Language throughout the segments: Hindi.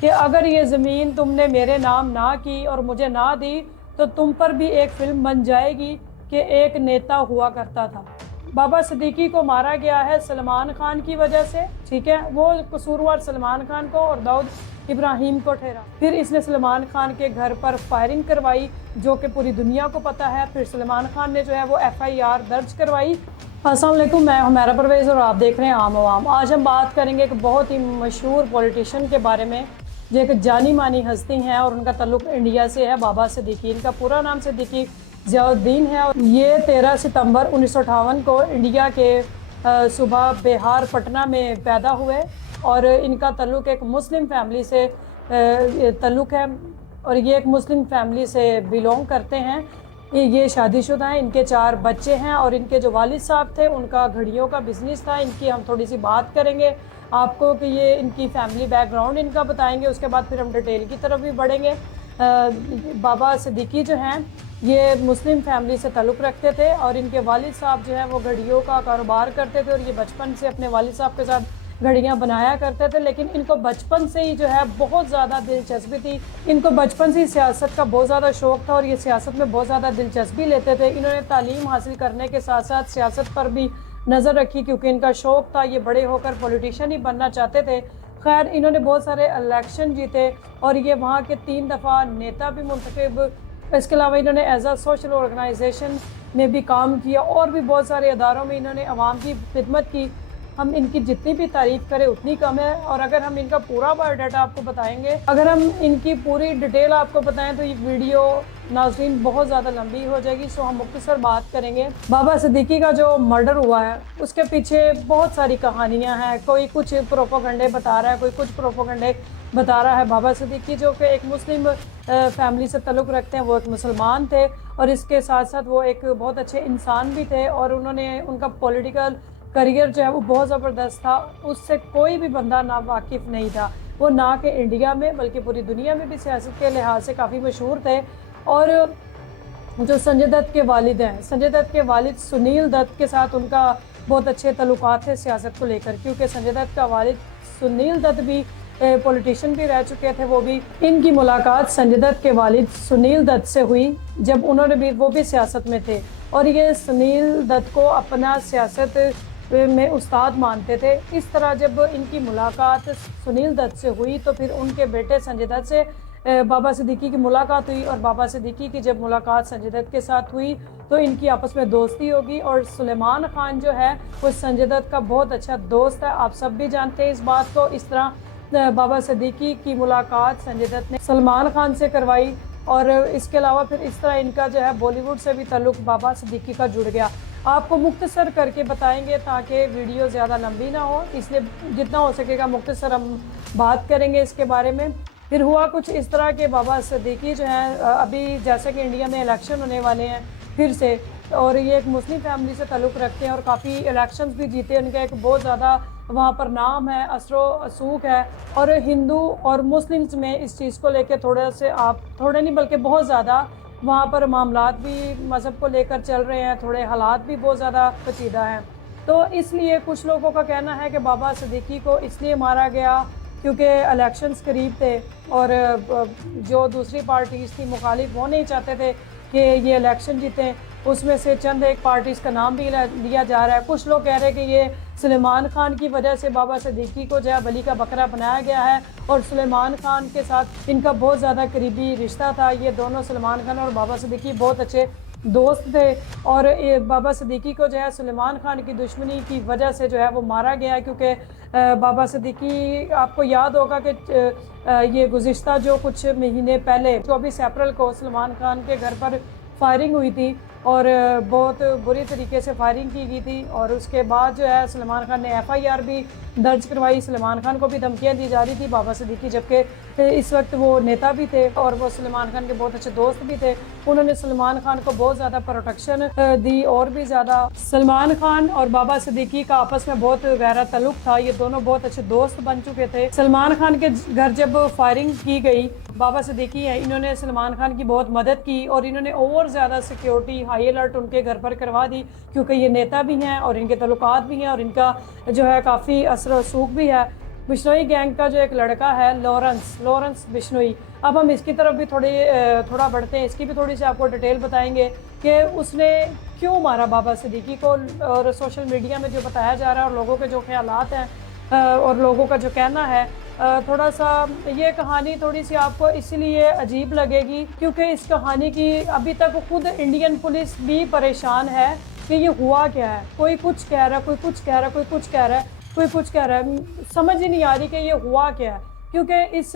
कि अगर ये ज़मीन तुमने मेरे नाम ना की और मुझे ना दी तो तुम पर भी एक फिल्म बन जाएगी कि एक नेता हुआ करता था। बाबा सिद्दीकी को मारा गया है सलमान खान की वजह से, ठीक है। वो कसूरवार सलमान खान को और दाऊद इब्राहिम को ठहरा। फिर इसने सलमान खान के घर पर फायरिंग करवाई, जो कि पूरी दुनिया को पता है। फिर सलमान खान ने जो है वो FIR दर्ज करवाई। अस्सलाम वालेकुम, मैं हुमैरा परवेज़ और आप देख रहे हैं आम आवाम। आज हम बात करेंगे एक बहुत ही मशहूर पॉलिटिशियन के बारे में, जो एक जानी मानी हस्ती हैं और उनका ताल्लुक इंडिया से है, बाबा सिद्दीकी। इनका पूरा नाम सिद्दीकी ज़ियाउद्दीन है और ये 13 सितंबर 1958 को इंडिया के सूबा बिहार पटना में पैदा हुए और इनका ताल्लुक एक मुस्लिम फैमिली से ताल्लुक है और ये एक मुस्लिम फैमिली से बिलोंग करते हैं। ये शादीशुदा हैं, इनके 4 बच्चे हैं और इनके जो वालिद साहब थे उनका घड़ियों का बिज़नेस था। इनकी हम थोड़ी सी बात करेंगे आपको कि ये इनकी फैमिली बैकग्राउंड इनका बताएंगे, उसके बाद फिर हम डिटेल की तरफ भी बढ़ेंगे। बाबा सिद्दीकी जो हैं ये मुस्लिम फैमिली से ताल्लुक़ रखते थे और इनके वालिद साहब जो है वो घड़ियों का कारोबार करते थे और ये बचपन से अपने वालिद साहब के साथ घड़ियाँ बनाया करते थे। लेकिन इनको बचपन से ही जो है बहुत ज़्यादा दिलचस्पी थी, इनको बचपन से ही सियासत का बहुत ज़्यादा शौक़ था और ये सियासत में बहुत ज़्यादा दिलचस्पी लेते थे। इन्होंने तालीम हासिल करने के साथ साथ सियासत पर भी नज़र रखी क्योंकि इनका शौक़ था, ये बड़े होकर पॉलिटिशियन ही बनना चाहते थे। खैर, इन्होंने बहुत सारे इलेक्शन जीते और ये वहाँ के 3 दफ़ा नेता भी मुंतखब। इसके अलावा इन्होंने एज आ सोशल ऑर्गेनाइजेशन में भी काम किया और भी बहुत सारे इदारों में इन्होंने आवाम की खिदमत की। हम इनकी जितनी भी तारीफ़ करें उतनी कम है। और अगर हम इनका पूरा बायोडाटा आपको बताएंगे, अगर हम इनकी पूरी डिटेल आपको बताएं तो ये वीडियो नाज़रीन बहुत ज़्यादा लंबी हो जाएगी। सो हम मुख्तसर बात करेंगे। बाबा सिद्दीकी का जो मर्डर हुआ है उसके पीछे बहुत सारी कहानियाँ हैं। कोई कुछ प्रोपोगंडे बता रहा है, कोई कुछ प्रोपोगंडे बता रहा है। बाबा सिद्दीकी जो कि एक मुस्लिम फैमिली से ताल्लुक़ रखते हैं, वो एक मुसलमान थे और इसके साथ साथ वो एक बहुत अच्छे इंसान भी थे और उन्होंने उनका पॉलिटिकल करियर जो है वो बहुत ज़बरदस्त था। उससे कोई भी बंदा ना वाकिफ़ नहीं था। वो ना कि इंडिया में बल्कि पूरी दुनिया में भी सियासत के लिहाज से काफ़ी मशहूर थे। और जो संजय दत्त के वालिद हैं, संजय दत्त के वालिद सुनील दत्त के साथ उनका बहुत अच्छे तल्लुकात थे सियासत को लेकर, क्योंकि संजय दत्त का वालिद सुनील दत्त भी पॉलिटिशियन भी रह चुके थे। वो भी इनकी मुलाकात संजय दत्त के वालिद सुनील दत्त से हुई जब उन्होंने भी वो भी सियासत में थे और ये सुनील दत्त को अपना सियासत में उस्ताद मानते थे। इस तरह जब इनकी मुलाकात सुनील दत्त से हुई तो फिर उनके बेटे संजय दत्त से बाबा सिद्दीकी की मुलाकात हुई और बाबा सिद्दीकी की जब मुलाकात संजय दत्त के साथ हुई तो इनकी आपस में दोस्ती होगी। और सुलेमान खान जो है वो संजय दत्त का बहुत अच्छा दोस्त है, आप सब भी जानते हैं इस बात को। इस तरह बाबा सिद्दीकी की मुलाकात संजय दत्त ने सलमान खान से करवाई और इसके अलावा फिर इस तरह इनका जो है बॉलीवुड से भी ताल्लुक़ बाबा सिद्दीकी का जुड़ गया। आपको मुख्तसर करके बताएंगे ताकि वीडियो ज़्यादा लंबी ना हो, इसलिए जितना हो सकेगा मुख्तसर हम बात करेंगे इसके बारे में। फिर हुआ कुछ इस तरह के, बाबा सिद्दीकी जो हैं अभी जैसे कि इंडिया में इलेक्शन होने वाले हैं फिर से, और ये एक मुस्लिम फैमिली से ताल्लुक़ रखते हैं और काफ़ी इलेक्शंस भी जीते। उनका एक बहुत ज़्यादा वहाँ पर नाम है, असरो असूख है। और हिंदू और मुस्लिम्स में इस चीज़ को लेकर थोड़े से, आप थोड़े नहीं बल्कि बहुत ज़्यादा वहाँ पर मामलात भी मज़हब को लेकर चल रहे हैं, थोड़े हालात भी बहुत ज़्यादा पेचीदा हैं। तो इसलिए कुछ लोगों का कहना है कि बाबा सिद्दीकी को इसलिए मारा गया क्योंकि इलेक्शंस करीब थे और जो दूसरी पार्टीज़ थी मुखालिफ, वो नहीं चाहते थे कि ये इलेक्शन जीतें। उसमें से चंद एक पार्टीज़ का नाम भी लिया जा रहा है। कुछ लोग कह रहे हैं कि ये सुलेमान खान की वजह से बाबा सिद्दीकी को जो है बली का बकरा बनाया गया है और सुलेमान खान के साथ इनका बहुत ज़्यादा करीबी रिश्ता था। ये दोनों, सुलेमान खान और बाबा सिद्दीकी, बहुत अच्छे दोस्त थे और बाबा सिद्दीकी को जो है सुलेमान खान की दुश्मनी की वजह से जो है वो मारा गया क्योंकि बाबा सिद्दीकी, आपको याद होगा कि ये गुज़िश्ता जो कुछ महीने पहले 24 अप्रैल को सलमान खान के घर पर फायरिंग हुई थी और बहुत बुरी तरीके से फायरिंग की गई थी और उसके बाद जो है सलमान खान ने FIR भी दर्ज करवाई। सलमान खान को भी धमकियाँ दी जा रही थी, बाबा सिद्दीकी जबकि इस वक्त वो नेता भी थे और वो सलमान खान के बहुत अच्छे दोस्त भी थे। उन्होंने सलमान खान को बहुत ज़्यादा प्रोटेक्शन दी और भी ज़्यादा। सलमान खान और बाबा सिद्दीकी का आपस में बहुत गहरा ताल्लुक था, ये दोनों बहुत अच्छे दोस्त बन चुके थे। सलमान खान के घर जब फायरिंग की गई, बाबा सिद्दीकी है, इन्होंने सलमान खान की बहुत मदद की और इन्होंने और ज़्यादा सिक्योरिटी, हाई अलर्ट उनके घर पर करवा दी क्योंकि ये नेता भी हैं और इनके तल्लुकात भी हैं और इनका जो है काफ़ी असर रसूख भी है। बिश्नोई गैंग का जो एक लड़का है लॉरेंस बिश्नोई, अब हम इसकी तरफ भी थोड़ा बढ़ते हैं, इसकी भी थोड़ी सी आपको डिटेल बताएंगे कि उसने क्यों मारा बाबा सिद्दीकी को। और सोशल मीडिया में जो बताया जा रहा है और लोगों के जो ख्यालात हैं और लोगों का जो कहना है, थोड़ा सा ये कहानी थोड़ी सी आपको इसलिए अजीब लगेगी क्योंकि इस कहानी की अभी तक खुद इंडियन पुलिस भी परेशान है कि ये हुआ क्या है। कोई कुछ कह रहा है, कोई कुछ कह रहा है, कोई कुछ कह रहा है, कोई कुछ कह रहा है, समझ ही नहीं आ रही कि ये हुआ क्या है। क्योंकि इस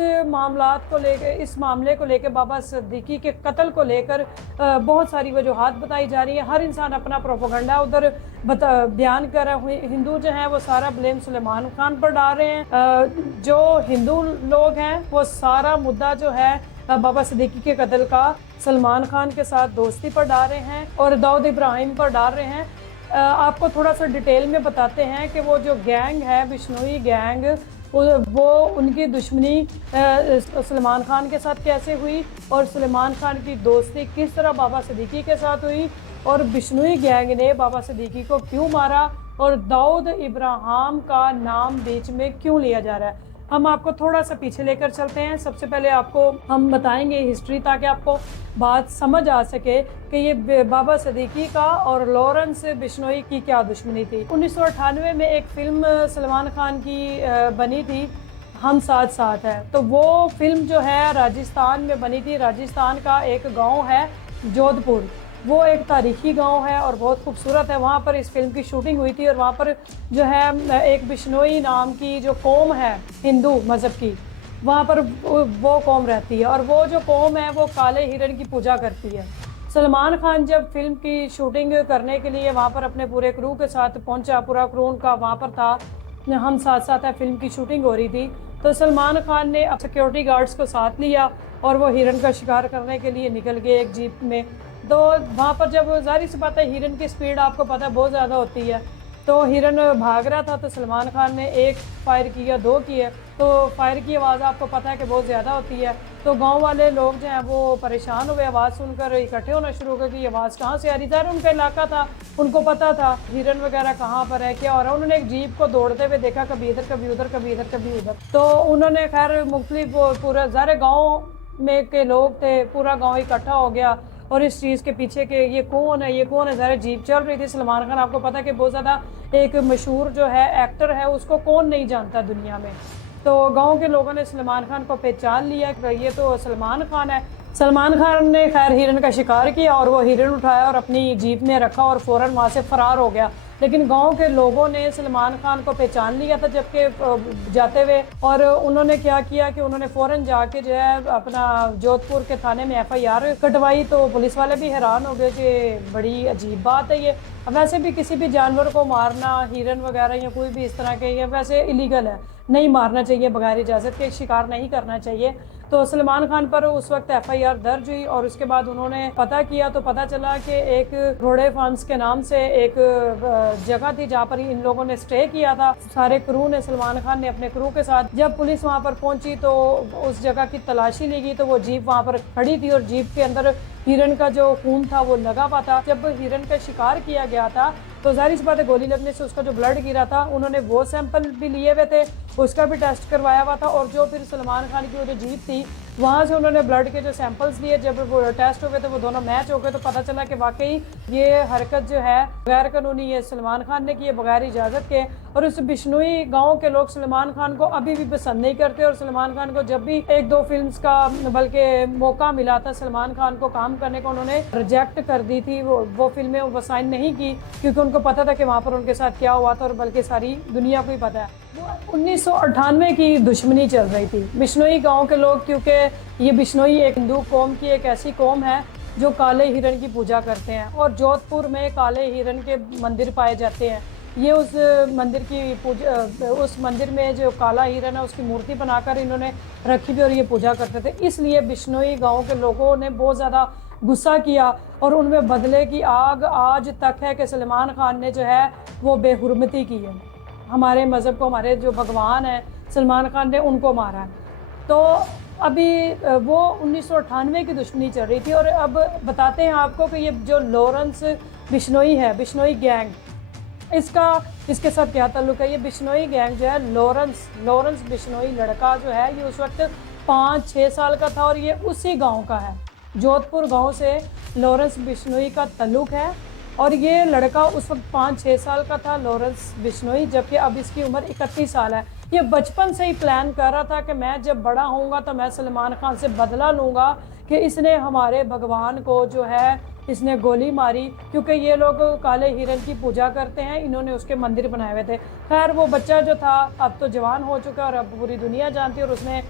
मामले को लेकर बाबा सिद्दीकी के कत्ल को लेकर बहुत सारी वजूहात बताई जा रही है। हर इंसान अपना प्रोपोगंडा उधर बयान कर रहा है। हिंदू जो हैं वो सारा ब्लेम सलमान खान पर डाल रहे हैं। जो हिंदू लोग हैं वो सारा मुद्दा जो है बाबा सिद्दीकी के कत्ल का सलमान खान के साथ दोस्ती पर डाल रहे हैं और दाऊद इब्राहिम पर डाल रहे हैं। आपको थोड़ा सा डिटेल में बताते हैं कि वो जो गैंग है बिश्नोई गैंग, वो उनकी दुश्मनी सलमान खान के साथ कैसे हुई और सलमान खान की दोस्ती किस तरह बाबा सिद्दीकी के साथ हुई और बिश्नोई गैंग ने बाबा सिद्दीकी को क्यों मारा और दाऊद इब्राहिम का नाम बीच में क्यों लिया जा रहा है। हम आपको थोड़ा सा पीछे लेकर चलते हैं। सबसे पहले आपको हम बताएंगे हिस्ट्री ताकि आपको बात समझ आ सके कि ये बाबा सिद्दीकी का और लॉरेंस बिश्नोई की क्या दुश्मनी थी। 1998 में एक फिल्म सलमान खान की बनी थी, हम साथ साथ है। तो वो फिल्म जो है राजस्थान में बनी थी। राजस्थान का एक गांव है जोधपुर, वो एक तारीखी गांव है और बहुत खूबसूरत है। वहाँ पर इस फिल्म की शूटिंग हुई थी और वहाँ पर जो है एक बिश्नोई नाम की जो कौम है हिंदू मज़हब की, वहाँ पर वो कौम रहती है और वो जो कौम है वो काले हिरण की पूजा करती है। सलमान खान जब फिल्म की शूटिंग करने के लिए वहाँ पर अपने पूरे क्रू के साथ पहुँचा, पूरा क्रू उनका वहाँ पर था, हम साथ साथ है, फिल्म की शूटिंग हो रही थी, तो सलमान खान ने सिक्योरिटी गार्ड्स को साथ लिया और वो हिरन का शिकार करने के लिए निकल गए एक जीप में। तो वहाँ पर जब जाहिर सी बात है हिरन की स्पीड आपको पता है बहुत ज़्यादा होती है, तो हिरन भाग रहा था, तो सलमान खान ने एक फायर किया, दो किए, तो फायर की आवाज़ आपको पता है कि बहुत ज़्यादा होती है। तो गांव वाले लोग जो हैं वो परेशान हुए, आवाज़ सुनकर इकट्ठे होना शुरू हो गए कि ये आवाज़ कहाँ से आ रही। ज़ाहिर उनका इलाका था, उनको पता था हिरन वगैरह कहाँ पर है, क्या हो रहा है। उन्होंने एक जीप को दौड़ते हुए देखा, कभी इधर कभी उधर, कभी इधर कभी उधर। तो उन्होंने खैर मुख्तलिफ पूरा ज़ाहिर गाँव में के लोग थे, पूरा गाँव इकट्ठा हो गया और इस चीज़ के पीछे के ये कौन है, ये कौन है। ज़रा जीप चल रही थी, सलमान खान आपको पता है कि बहुत ज़्यादा एक मशहूर जो है एक्टर है, उसको कौन नहीं जानता दुनिया में। तो गांव के लोगों ने सलमान खान को पहचान लिया कि ये तो सलमान खान है। सलमान खान ने खैर हिरन का शिकार किया और वो हिरन उठाया और अपनी जीप में रखा और फ़ौरन वहाँ से फ़रार हो गया। लेकिन गांव के लोगों ने सलमान खान को पहचान लिया था जबकि जाते हुए, और उन्होंने क्या किया कि उन्होंने फ़ौरन जाके जो है अपना जोधपुर के थाने में FIR कटवाई। तो पुलिस वाले भी हैरान हो गए कि बड़ी अजीब बात है ये। वैसे भी किसी भी जानवर को मारना, हिरन वगैरह या कोई भी इस तरह के, ये वैसे इलीगल है, नहीं मारना चाहिए, बगैर इजाज़त के शिकार नहीं करना चाहिए। तो सलमान खान पर उस वक्त FIR दर्ज हुई और उसके बाद उन्होंने पता किया तो पता चला कि एक घोड़े फार्म्स के नाम से एक जगह थी जहाँ पर इन लोगों ने स्टे किया था। सारे क्रू ने, सलमान खान ने अपने क्रू के साथ, जब पुलिस वहाँ पर पहुंची तो उस जगह की तलाशी ली गई, तो वो जीप वहाँ पर खड़ी थी और जीप के अंदर हिरन का जो खून था वो लगा हुआ था। जब हिरन का शिकार किया गया था तो जाहिर सी बात है गोली लगने से उसका जो ब्लड गिरा था, उन्होंने वो सैंपल भी लिए हुए थे, उसका भी टेस्ट करवाया हुआ था। और जो फिर सलमान खान की वो जो जीप थी वहाँ से उन्होंने ब्लड के जो सैंपल्स लिए, जब वो टेस्ट हो गए तो वो दोनों मैच हो गए, तो पता चला कि वाकई ये हरकत जो है गैर कानूनी है, सलमान खान ने की है बगैर इजाज़त के। और उस बिश्नोई गांव के लोग सलमान खान को अभी भी पसंद नहीं करते और सलमान खान को जब भी एक दो फिल्म्स का बल्कि मौका मिला था सलमान खान को काम करने को, उन्होंने रिजेक्ट कर दी थी। वो फिल्में वो साइन नहीं की क्योंकि उनको पता था कि वहाँ पर उनके साथ क्या हुआ था और बल्कि सारी दुनिया को ही पता है। 1998 की दुश्मनी चल रही थी बिश्नोई गांव के लोग, क्योंकि ये बिश्नोई एक हिंदू कौम की एक ऐसी कौम है जो काले हिरन की पूजा करते हैं और जोधपुर में काले हिरन के मंदिर पाए जाते हैं। ये उस मंदिर की पूजा, उस मंदिर में जो काला हिरन है उसकी मूर्ति बनाकर इन्होंने रखी थी और ये पूजा करते थे। इसलिए बिश्नोई गांव के लोगों ने बहुत ज़्यादा गुस्सा किया और उनमें बदले की आग आज तक है कि सलमान खान ने जो है वो बेहुरमती की है, हमारे मज़हब को, हमारे जो भगवान हैं सलमान खान ने उनको मारा है। तो अभी वो 1998 की दुश्मनी चल रही थी। और अब बताते हैं आपको कि ये जो लॉरेंस बिश्नोई है, बिश्नोई गैंग, इसका इसके साथ क्या ताल्लुक है? ये बिश्नोई गैंग जो है, लॉरेंस बिश्नोई लड़का जो है ये उस वक्त 5-6 साल का था और ये उसी गांव का है। जोधपुर गांव से लॉरेंस बिश्नोई का ताल्लुक है और ये लड़का उस वक्त 5-6 साल का था, लॉरेंस बिश्नोई, जबकि अब इसकी उम्र 31 साल है। ये बचपन से ही प्लान कर रहा था कि मैं जब बड़ा होऊंगा तो मैं सलमान खान से बदला लूँगा कि इसने हमारे भगवान को जो है इसने गोली मारी, क्योंकि ये लोग काले हिरन की पूजा करते हैं, इन्होंने उसके मंदिर बनाए हुए थे। खैर वो बच्चा जो था अब तो जवान हो चुका है और अब पूरी दुनिया जानती है और उसने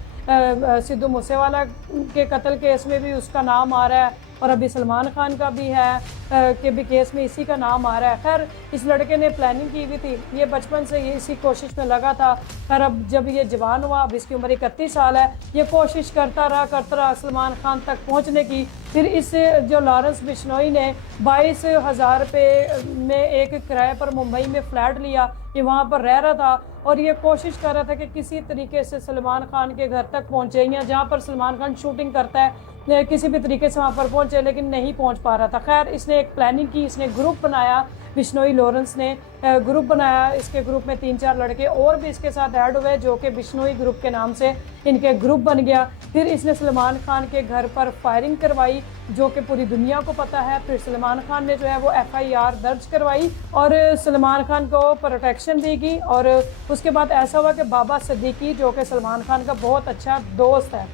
सिद्धू मूसेवाला के कत्ल केस में भी उसका नाम आ रहा है और अभी सलमान खान का भी है के भी केस में इसी का नाम आ रहा है। खैर इस लड़के ने प्लानिंग की हुई थी, ये बचपन से ये इसी कोशिश में लगा था। खैर अब जब ये जवान हुआ, अब इसकी उम्र 31 साल है, ये कोशिश करता रहा सलमान खान तक पहुंचने की। फिर इस जो लॉरेंस बिश्नोई ने 22,000 रुपये में एक किराए पर मुंबई में फ्लैट लिया, ये वहाँ पर रह रहा था और ये कोशिश कर रहा था कि किसी तरीके से सलमान खान के घर तक पहुँचे या जहाँ पर सलमान खान शूटिंग करता है किसी भी तरीके से वहाँ पर पहुँचे, लेकिन नहीं पहुँच पा रहा था। खैर इसने एक प्लानिंग की, इसने ग्रुप बनाया, बिश्नोई लॉरेंस ने ग्रुप बनाया। इसके ग्रुप में 3-4 लड़के और भी इसके साथ ऐड हुए जो कि बिश्नोई ग्रुप के नाम से इनके ग्रुप बन गया। फिर इसने सलमान खान के घर पर फायरिंग करवाई जो कि पूरी दुनिया को पता है। फिर सलमान खान ने जो है वो FIR दर्ज करवाई और सलमान खान को प्रोटेक्शन दी गई। और उसके बाद ऐसा हुआ कि बाबा सिद्दीकी जो कि सलमान खान का बहुत अच्छा दोस्त है,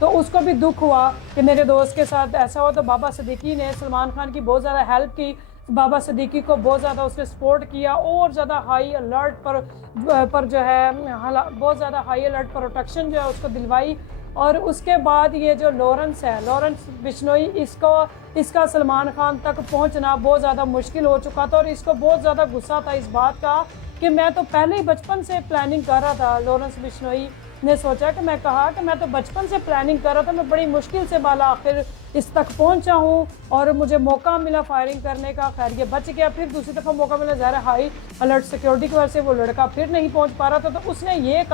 तो उसको भी दुख हुआ कि मेरे दोस्त के साथ ऐसा हुआ। तो बाबा सिद्दीकी ने सलमान खान की बहुत ज़्यादा हेल्प की, बाबा सिद्दीकी को बहुत ज़्यादा उसने सपोर्ट किया और ज़्यादा हाई अलर्ट पर जो है बहुत ज़्यादा हाई अलर्ट प्रोटेक्शन जो है उसको दिलवाई। और उसके बाद ये जो लॉरेंस है, लॉरेंस बिश्नोई, इसका सलमान खान तक पहुंचना बहुत ज़्यादा मुश्किल हो चुका था और इसको बहुत ज़्यादा गुस्सा था इस बात का कि मैं तो पहले ही बचपन से प्लानिंग कर रहा था। लॉरेंस बिश्नोई ने सोचा कि मैं तो बचपन से प्लानिंग कर रहा था, मैं बड़ी मुश्किल से बाला आखिर इस तक पहुंचा हूं और मुझे मौका मिला फायरिंग करने का। खैर ये बच गया, फिर दूसरी दफ़ा मौका मिला, ज़ाहिर हाई अलर्ट सिक्योरिटी की वजह से वो लड़का फिर नहीं पहुंच पा रहा था। तो उसने ये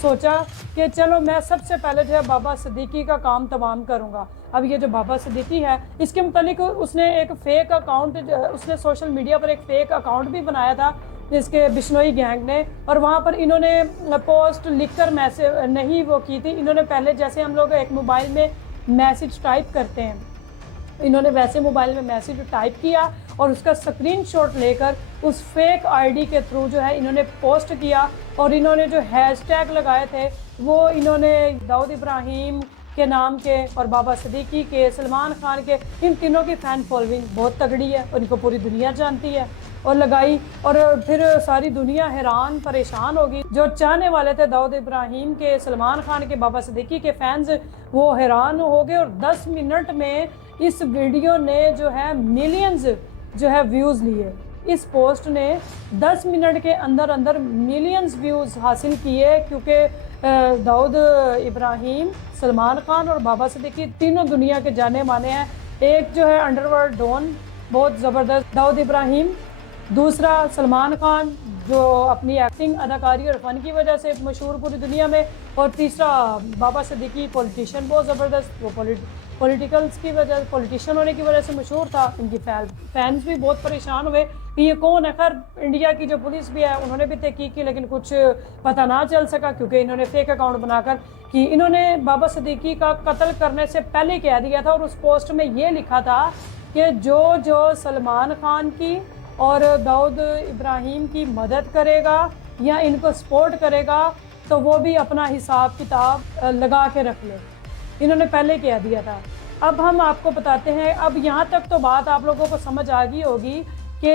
सोचा कि चलो मैं सबसे पहले जो है बाबा सिद्दीकी का काम तमाम करूँगा। अब ये जो बाबा सिद्दीकी है इसके मुतालिक उसने एक फ़ेक अकाउंट, उसने सोशल मीडिया पर एक फ़ेक अकाउंट भी बनाया था इसके बिश्नोई गैंग ने, और वहाँ पर इन्होंने पोस्ट लिखकर मैसेज नहीं वो की थी। इन्होंने पहले जैसे हम लोग एक मोबाइल में मैसेज टाइप करते हैं, इन्होंने वैसे मोबाइल में मैसेज टाइप किया और उसका स्क्रीनशॉट लेकर उस फेक आईडी के थ्रू जो है इन्होंने पोस्ट किया। और इन्होंने जो हैशटैग लगाए थे वो इन्होंने दाऊद इब्राहिम के नाम के और बाबा सिद्दीकी के, सलमान खान के, इन तीनों की फ़ैन फॉलोइंग बहुत तगड़ी है और इनको पूरी दुनिया जानती है, और लगाई। और फिर सारी दुनिया हैरान परेशान होगी। जो चाहने वाले थे दाऊद इब्राहिम के, सलमान खान के, बाबा सिद्दीकी के फैंस, वो हैरान हो गए। और 10 मिनट में इस वीडियो ने जो है मिलियंस जो है व्यूज़ लिए। इस पोस्ट ने 10 मिनट के अंदर अंदर मिलियंस व्यूज़ हासिल किए, क्योंकि दाऊद इब्राहिम, सलमान खान और बाबा सिद्दीकी तीनों दुनिया के जाने माने हैं। एक जो है अंडरवर्ल्ड डॉन बहुत ज़बरदस्त दाऊद इब्राहिम, दूसरा सलमान खान जो अपनी एक्टिंग, अदाकारी और फ़न की वजह से मशहूर पूरी दुनिया में, और तीसरा बाबा सिद्दीकी पॉलिटिशियन बहुत ज़बरदस्त, वो पॉलिटिशियन होने की वजह से मशहूर था। इनकी फैंस भी बहुत परेशान हुए कि ये कौन है। खैर इंडिया की जो पुलिस भी है उन्होंने भी तहकीक की, लेकिन कुछ पता ना चल सका क्योंकि इन्होंने फेक अकाउंट बनाकर कि इन्होंने बाबा सिद्दीकी का कत्ल करने से पहले कह दिया था। और उस पोस्ट में ये लिखा था कि जो सलमान खान की और दाऊद इब्राहिम की मदद करेगा या इनको सपोर्ट करेगा तो वो भी अपना हिसाब किताब लगा के रख ले, इन्होंने पहले कह दिया था। अब हम आपको बताते हैं, अब यहाँ तक तो बात आप लोगों को समझ आ गई होगी कि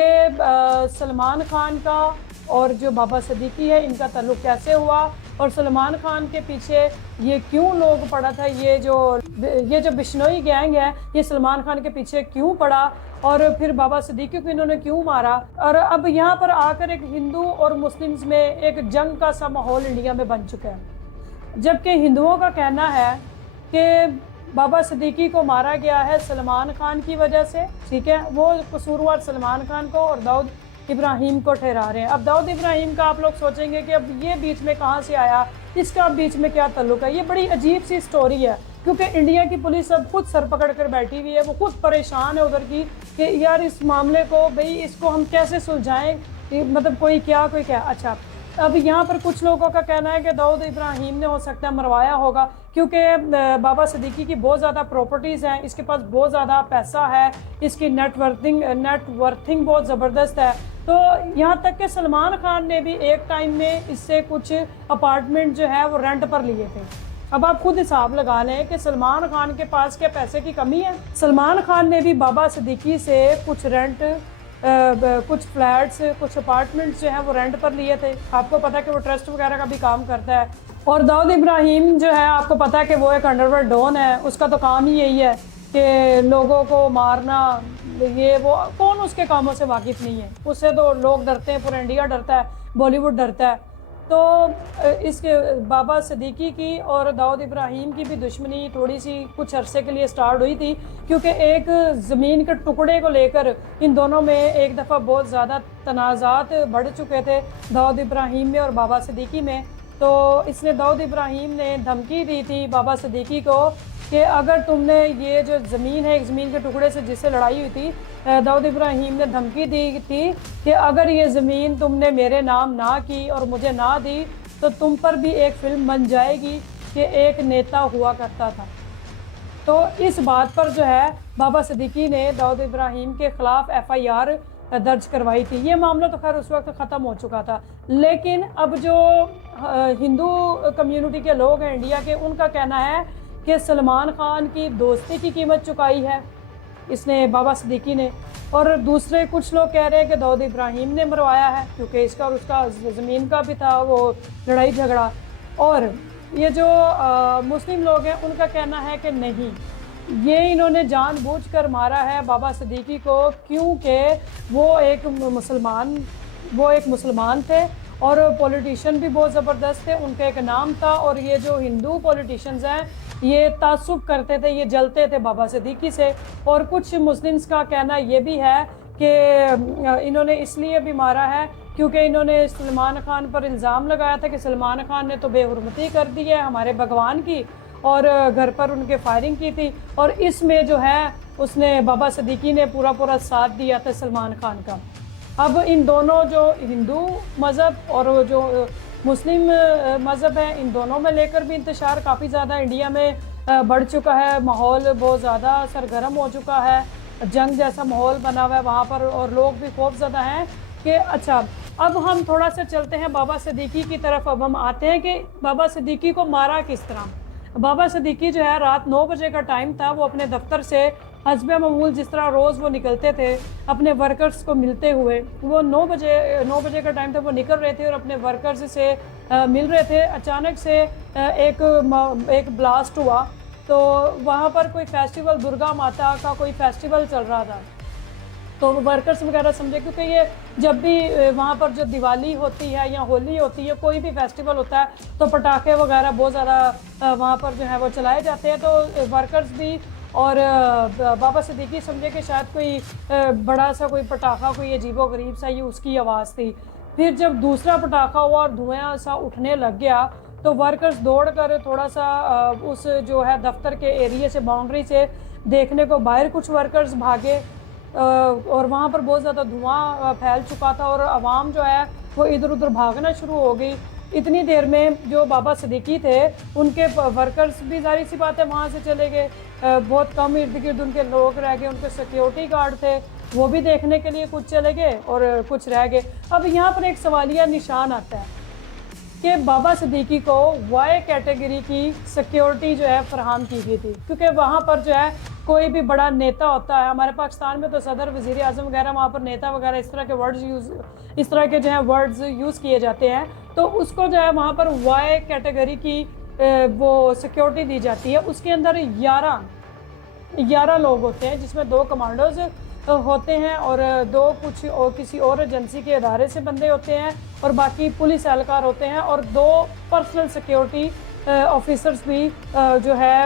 सलमान खान का और जो बाबा सिद्दीकी है इनका ताल्लुक़ कैसे हुआ और सलमान खान के पीछे ये क्यों लोग पड़ा था। ये जो बिश्नोई गैंग है ये सलमान खान के पीछे क्यों पड़ा और फिर बाबा सिद्दीकी को इन्होंने क्यों मारा। और अब यहाँ पर आकर एक हिंदू और मुस्लिम्स में एक जंग का सा माहौल इंडिया में बन चुका है, जबकि हिंदुओं का कहना है कि बाबा सिद्दीकी को मारा गया है सलमान खान की वजह से, ठीक है, वो कसूरवार सलमान खान को और दाऊद इब्राहिम को ठहरा रहे हैं। अब दाऊद इब्राहिम का आप लोग सोचेंगे कि अब ये बीच में कहाँ से आया, इसका बीच में क्या ताल्लुक है। ये बड़ी अजीब सी स्टोरी है, क्योंकि इंडिया की पुलिस अब खुद सर पकड़ कर बैठी हुई है, वो खुद परेशान है उधर की कि यार इस मामले को भाई इसको हम कैसे सुलझाएं, मतलब कोई क्या। अच्छा, अब यहाँ पर कुछ लोगों का कहना है कि दाऊद इब्राहिम ने हो सकता है मरवाया होगा, क्योंकि बाबा सिद्दीकी की बहुत ज़्यादा प्रॉपर्टीज़ हैं, इसके पास बहुत ज़्यादा पैसा है, इसकी नेटवर्थिंग बहुत ज़बरदस्त है। तो यहाँ तक कि सलमान खान ने भी एक टाइम में इससे कुछ अपार्टमेंट जो है वो रेंट पर लिए थे। अब आप खुद हिसाब लगा लें कि सलमान खान के पास क्या पैसे की कमी है। सलमान खान ने भी बाबा सिद्दीकी से कुछ कुछ फ्लैट्स, कुछ अपार्टमेंट्स जो है वो रेंट पर लिए थे। आपको पता है कि वो ट्रस्ट वगैरह का भी काम करता है। और दाऊद इब्राहिम जो है, आपको पता है कि वो एक अंडरवर्ल्ड डॉन है, उसका तो काम ही यही है कि लोगों को मारना। ये वो कौन उसके कामों से वाकिफ़ नहीं है, उससे तो लोग डरते हैं, पूरा इंडिया डरता है, बॉलीवुड डरता है। तो इसके बाबा सिद्दीकी की और दाऊद इब्राहिम की भी दुश्मनी थोड़ी सी कुछ अरसे के लिए स्टार्ट हुई थी, क्योंकि एक ज़मीन के टुकड़े को लेकर इन दोनों में एक दफ़ा बहुत ज़्यादा तनाज़ात बढ़ चुके थे, दाऊद इब्राहिम में और बाबा सिद्दीकी में। तो इसने दाऊद इब्राहिम ने धमकी दी थी बाबा सिद्दीकी को कि अगर तुमने ये जो ज़मीन है, एक ज़मीन के टुकड़े से जिससे लड़ाई हुई थी, दाऊद इब्राहिम ने धमकी दी थी कि अगर ये ज़मीन तुमने मेरे नाम ना की और मुझे ना दी तो तुम पर भी एक फ़िल्म बन जाएगी कि एक नेता हुआ करता था। तो इस बात पर जो है बाबा सिद्दीकी ने दाऊद इब्राहिम के ख़िलाफ़ FIR दर्ज करवाई थी। ये मामला तो खैर उस वक्त ख़त्म हो चुका था, लेकिन अब जो हिंदू कम्युनिटी के लोग हैं इंडिया के, उनका कहना है कि सलमान खान की दोस्ती की कीमत चुकाई है इसने, बाबा सिद्दीकी ने। और दूसरे कुछ लोग कह रहे हैं कि दाऊद इब्राहिम ने मरवाया है, क्योंकि इसका और उसका ज़मीन का भी था वो लड़ाई झगड़ा। और ये जो मुस्लिम लोग हैं, उनका कहना है कि नहीं, ये इन्होंने जानबूझकर मारा है बाबा सिद्दीकी को, क्योंकि वो एक मुसलमान थे और पॉलिटिशियन भी बहुत ज़बरदस्त थे, उनका एक नाम था। और ये जो हिंदू पॉलिटिशियंस हैं, ये तासुब करते थे, ये जलते थे बाबा सिद्दीकी से। और कुछ मुस्लिम्स का कहना ये भी है कि इन्होंने इसलिए भी मारा है क्योंकि इन्होंने सलमान खान पर इल्ज़ाम लगाया था कि सलमान खान ने तो बेहुरमती कर दी है हमारे भगवान की, और घर पर उनके फायरिंग की थी। और इसमें जो है उसने बाबा सिद्दीकी ने पूरा साथ दिया था सलमान खान का। अब इन दोनों जो हिंदू मज़हब और जो मुस्लिम मज़हब है, इन दोनों में लेकर भी इंतशार काफ़ी ज़्यादा इंडिया में बढ़ चुका है। माहौल बहुत ज़्यादा सरगर्म हो चुका है, जंग जैसा माहौल बना हुआ है वहाँ पर, और लोग भी खूब ज़्यादा हैं कि अच्छा। अब हम थोड़ा सा चलते हैं बाबा सिद्दीकी की तरफ। अब हम आते हैं कि बाबा सिद्दीकी को मारा किस तरह। बाबा सिद्दीकी जो है, रात 9 बजे का टाइम था, वो अपने दफ्तर से हस्बे मामूल जिस तरह रोज़ वो निकलते थे अपने वर्कर्स को मिलते हुए, वो 9 बजे का टाइम था, वो निकल रहे थे और अपने वर्कर्स से मिल रहे थे। अचानक से एक ब्लास्ट हुआ। तो वहाँ पर कोई फेस्टिवल, दुर्गा माता का कोई फेस्टिवल चल रहा था। तो वर्कर्स वगैरह समझे, क्योंकि ये जब भी वहाँ पर जो दिवाली होती है या होली होती है, कोई भी फेस्टिवल होता है, तो पटाखे वगैरह बहुत ज़्यादा वहाँ पर जो है वो चलाए जाते हैं। तो वर्कर्स भी और बाबा सिद्दीकी समझे कि शायद कोई बड़ा सा कोई पटाखा, कोई अजीबो गरीब सा, ये उसकी आवाज़ थी। फिर जब दूसरा पटाखा हुआ और धुआं सा उठने लग गया, तो वर्कर्स दौड़ कर थोड़ा सा उस जो है दफ्तर के एरिया से, बाउंड्री से देखने को बाहर कुछ वर्कर्स भागे, और वहाँ पर बहुत ज़्यादा धुआं फैल चुका था और आवाम जो है वो इधर उधर भागना शुरू हो गई। इतनी देर में जो बाबा सिद्दीकी थे, उनके वर्कर्स भी जाहिर सी बात है वहाँ से चले गए, बहुत कम इर्द गिर्द उनके लोग रह गए, उनके सिक्योरिटी गार्ड थे, वो भी देखने के लिए कुछ चले गए और कुछ रह गए। अब यहाँ पर एक सवालिया निशान आता है कि बाबा सिद्दीकी को वाई कैटेगरी की सिक्योरिटी जो है फराहम की गई थी, क्योंकि वहाँ पर जो है कोई भी बड़ा नेता होता है, हमारे पाकिस्तान में तो सदर, वज़ीर आज़म वगैरह, वहाँ पर नेता वगैरह इस तरह के वर्ड्स यूज़ किए जाते हैं, तो उसको जो है वहाँ पर वाई कैटेगरी की वो सिक्योरिटी दी जाती है। उसके अंदर 11 लोग होते हैं, जिसमें 2 कमांडोज होते हैं और 2 कुछ और किसी और एजेंसी के इदारे से बंदे होते हैं, और बाकी पुलिस एहलकार होते हैं, और 2 पर्सनल सिक्योरिटी ऑफिसर्स भी जो है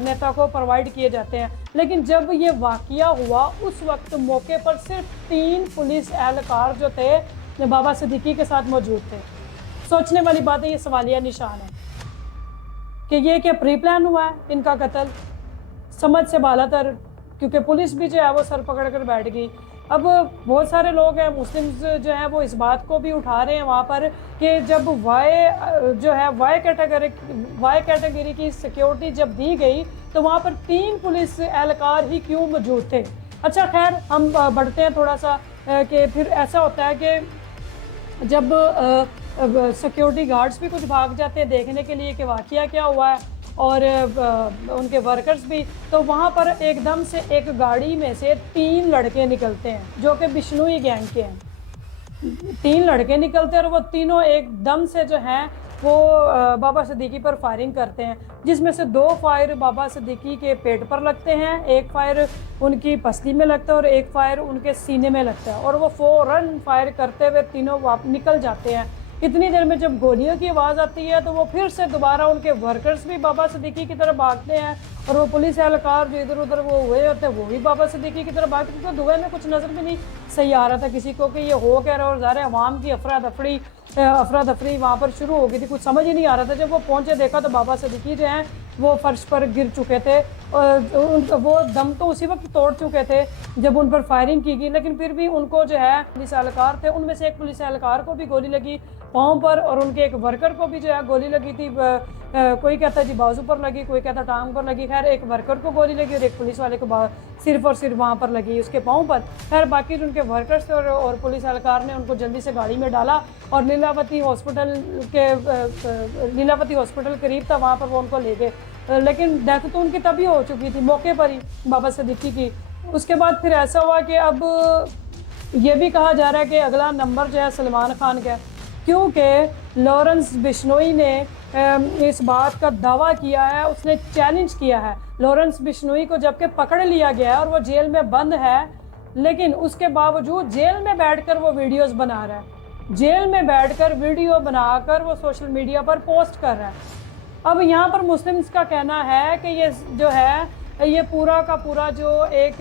नेता को प्रोवाइड किए जाते हैं। लेकिन जब ये वाक़या हुआ, उस वक्त मौके पर सिर्फ 3 पुलिस एहलकार जो थे बाबा सिद्दीकी के साथ मौजूद थे। सोचने वाली बात है, ये सवालिया निशान है कि ये क्या प्री प्लान हुआ है इनका कत्ल, समझ से बालातर, क्योंकि पुलिस भी जो है वो सर पकड़ कर बैठ गई अब बहुत सारे लोग हैं मुस्लिम्स जो हैं वो इस बात को भी उठा रहे हैं वहाँ पर कि जब वाई कैटेगरी की सिक्योरिटी जब दी गई तो वहाँ पर 3 पुलिस एहलकार ही क्यों मौजूद थे। अच्छा खैर हम बढ़ते हैं थोड़ा सा कि फिर ऐसा होता है कि जब सिक्योरिटी गार्ड्स भी कुछ भाग जाते हैं देखने के लिए कि वाकया क्या हुआ है और उनके वर्कर्स भी, तो वहाँ पर एकदम से एक गाड़ी में से 3 लड़के निकलते हैं जो कि बिश्नोई गैंग के हैं। 3 लड़के निकलते हैं और वो तीनों एकदम से जो हैं वो बाबा सिद्दीकी पर फायरिंग करते हैं, जिसमें से 2 फायर बाबा सिद्दीकी के पेट पर लगते हैं, 1 फायर उनकी पसली में लगता है और 1 फायर उनके सीने में लगता है और वो फ़ौरन फायर करते हुए तीनों निकल जाते हैं। इतनी देर में जब गोलियों की आवाज़ आती है तो वो फिर से दोबारा उनके वर्कर्स भी बाबा सिद्दीकी की तरफ भागते हैं और वो पुलिस एहलकार जो इधर उधर वो हुए होते हैं वो भी बाबा सिद्दीकी की तरफ भागते, क्योंकि धुएं में कुछ नज़र भी नहीं सही आ रहा था किसी को कि ये हो क्या रहा है। और ज़ाहिर अवाम की अफरा दफरी वहाँ पर शुरू हो गई थी, कुछ समझ ही नहीं आ रहा था। जब वो पहुँचे देखा तो बाबा सिद्दीकी जो हैं वो फर्श पर गिर चुके थे और वो दम तो उसी वक्त तोड़ चुके थे जब उन पर फायरिंग की गई, लेकिन फिर भी उनको जो है पुलिस एहलकार थे उनमें से एक पुलिस एहलकार को भी गोली लगी पाँव पर और उनके एक वर्कर को भी जो है गोली लगी थी। कोई कहता जी बाजू पर लगी, कोई कहता टांग पर लगी। खैर एक वर्कर को गोली लगी और एक पुलिस वाले को सिर्फ और सिर्फ वहाँ पर लगी उसके पाँव पर। खैर बाकी जो उनके वर्कर्स थे और पुलिस एहलकार ने उनको जल्दी से गाड़ी में डाला और लीलावती हॉस्पिटल करीब था वहाँ पर वो उनको ले गए, लेकिन डेथ तो उनकी तभी हो चुकी थी मौके पर ही बाबा सिद्दीकी की। उसके बाद फिर ऐसा हुआ कि अब ये भी कहा जा रहा है कि अगला नंबर जो है सलमान खान का, क्योंकि लॉरेंस बिश्नोई ने इस बात का दावा किया है, उसने चैलेंज किया है लॉरेंस बिश्नोई को, जबकि पकड़ लिया गया है और वो जेल में बंद है, लेकिन उसके बावजूद जेल में बैठकर वो वीडियोस बना रहा है, जेल में बैठकर वीडियो बनाकर वो सोशल मीडिया पर पोस्ट कर रहा है। अब यहाँ पर मुस्लिम्स का कहना है कि ये जो है ये पूरा का पूरा जो एक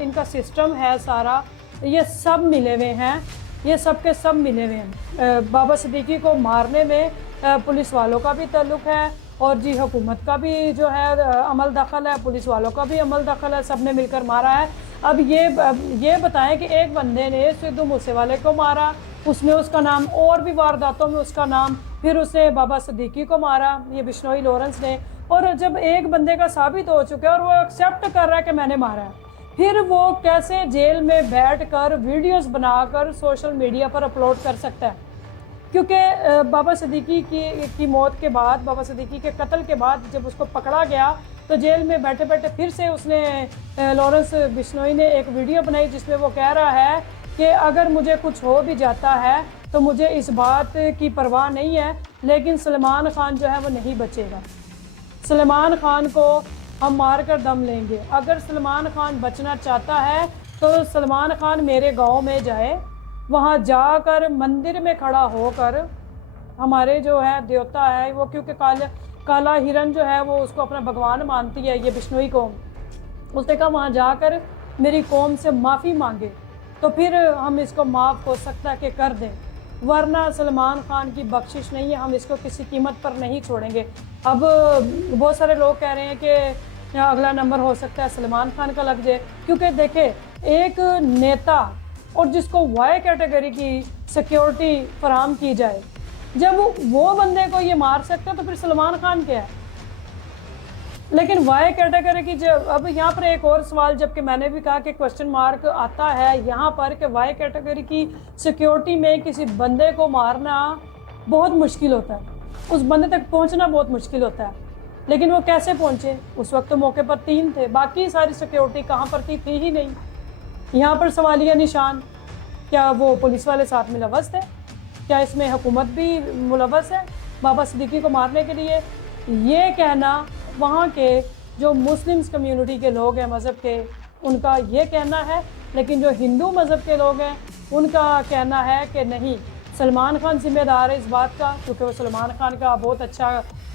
इनका सिस्टम है सारा, ये सब मिले हुए हैं, ये सब के सब मिले हुए हैं। बाबा सिद्दीकी को मारने में पुलिस वालों का भी ताल्लुक है और जी हुकूमत का भी जो है अमल दखल है, पुलिस वालों का भी अमल दखल है, सब ने मिलकर मारा है। अब ये बताएं कि एक बंदे ने सिद्धू मूसेवाले को मारा, उसने उसका नाम और भी वारदातों में उसका नाम, फिर उसने बाबा सिद्दीकी को मारा ये बिश्नोई लॉरेंस ने, और जब एक बंदे का साबित हो चुका है और वो एक्सेप्ट कर रहा है कि मैंने मारा है, फिर वो कैसे जेल में बैठकर वीडियोस बनाकर सोशल मीडिया पर अपलोड कर सकता है? क्योंकि बाबा सिद्दीकी की मौत के बाद, बाबा सिद्दीकी के कत्ल के बाद जब उसको पकड़ा गया तो जेल में बैठे बैठे फिर से उसने लॉरेंस बिश्नोई ने एक वीडियो बनाई जिसमें वो कह रहा है कि अगर मुझे कुछ हो भी जाता है तो मुझे इस बात की परवाह नहीं है, लेकिन सलमान खान जो है वो नहीं बचेगा। सलमान खान को हम मार कर दम लेंगे। अगर सलमान खान बचना चाहता है तो सलमान खान मेरे गांव में जाए, वहां जाकर मंदिर में खड़ा होकर, हमारे जो है देवता है वो, क्योंकि काला हिरन जो है वो उसको अपना भगवान मानती है ये बिश्नोई कौम, उसने कहा वहाँ जाकर मेरी कौम से माफ़ी मांगे तो फिर हम इसको माफ़ हो सकता है कि कर दें, वरना सलमान खान की बख्शिश नहीं है, हम इसको किसी कीमत पर नहीं छोड़ेंगे। अब बहुत सारे लोग कह रहे हैं कि अगला नंबर हो सकता है सलमान खान का लग जाए, क्योंकि देखें एक नेता और जिसको वाई कैटेगरी की सिक्योरिटी फराम की जाए, जब वो बंदे को ये मार सकते हैं तो फिर सलमान खान क्या है? लेकिन वाई कैटेगरी की जब, अब यहाँ पर एक और सवाल, जबकि मैंने भी कहा कि क्वेश्चन मार्क आता है यहाँ पर कि वाई कैटेगरी की सिक्योरिटी में किसी बंदे को मारना बहुत मुश्किल होता है, उस बंदे तक पहुँचना बहुत मुश्किल होता है, लेकिन वो कैसे पहुँचे? उस वक्त तो मौके पर 3 थे, बाकी सारी सिक्योरिटी कहाँ पर थी ही नहीं। यहाँ पर सवालिया निशान, क्या वो पुलिस वाले साथ मुलव्वस थे? क्या इसमें हुकूमत भी मुलव्वस है बाबा सिद्दीकी को मारने के लिए? ये कहना वहाँ के जो मुस्लिम्स कम्युनिटी के लोग हैं मज़हब के, उनका ये कहना है, लेकिन जो हिंदू मज़हब के लोग हैं उनका कहना है कि नहीं, सलमान खान जिम्मेदार है इस बात का, क्योंकि वो सलमान खान का बहुत अच्छा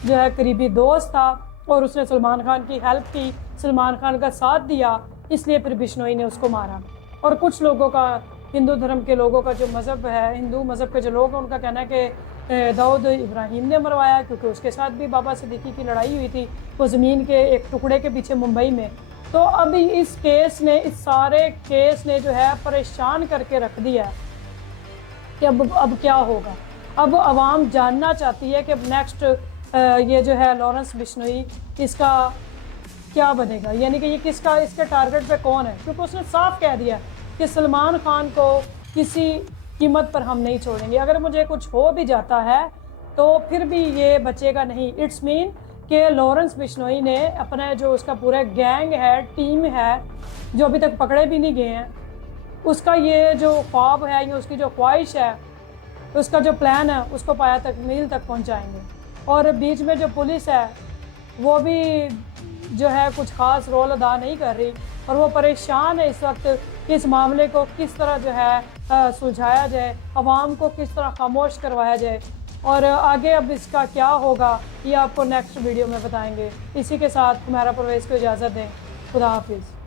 जो है करीबी दोस्त था और उसने सलमान खान की हेल्प की, सलमान खान का साथ दिया, इसलिए फिर बिश्नोई ने उसको मारा। और कुछ लोगों का, हिंदू धर्म के लोगों का जो मज़हब है, हिंदू मज़हब के जो लोग हैं, उनका कहना है कि दाऊद इब्राहिम ने मरवाया, क्योंकि उसके साथ भी बाबा सिद्दीकी की लड़ाई हुई थी, वो ज़मीन के एक टुकड़े के पीछे मुंबई में, तो अभी इस केस ने, इस सारे केस ने जो है परेशान करके रख दिया है कि अब क्या होगा। अब आवाम जानना चाहती है कि अब नेक्स्ट ये जो है लॉरेंस बिश्नोई, इसका क्या बनेगा, यानी कि ये किसका, इसके टारगेट पे कौन है, क्योंकि उसने साफ कह दिया कि सलमान खान को किसी कीमत पर हम नहीं छोड़ेंगे, अगर मुझे कुछ हो भी जाता है तो फिर भी ये बचेगा नहीं। इट्स मीन कि लॉरेंस बिश्नोई ने अपने जो उसका पूरा गैंग है, टीम है, जो अभी तक पकड़े भी नहीं गए हैं, उसका ये जो ख्वाब है, ये उसकी जो ख्वाहिश है, उसका जो प्लान है, उसको पाया तक मील तक पहुंचाएंगे। और बीच में जो पुलिस है वो भी जो है कुछ ख़ास रोल अदा नहीं कर रही, और वो परेशान है इस वक्त कि इस मामले को किस तरह जो है सुलझाया जाए, आवाम को किस तरह खामोश करवाया जाए, और आगे अब इसका क्या होगा ये आपको नेक्स्ट वीडियो में बताएंगे। इसी के साथ हमारा परवेज़ को इजाज़त दें। खुदा हाफिज़।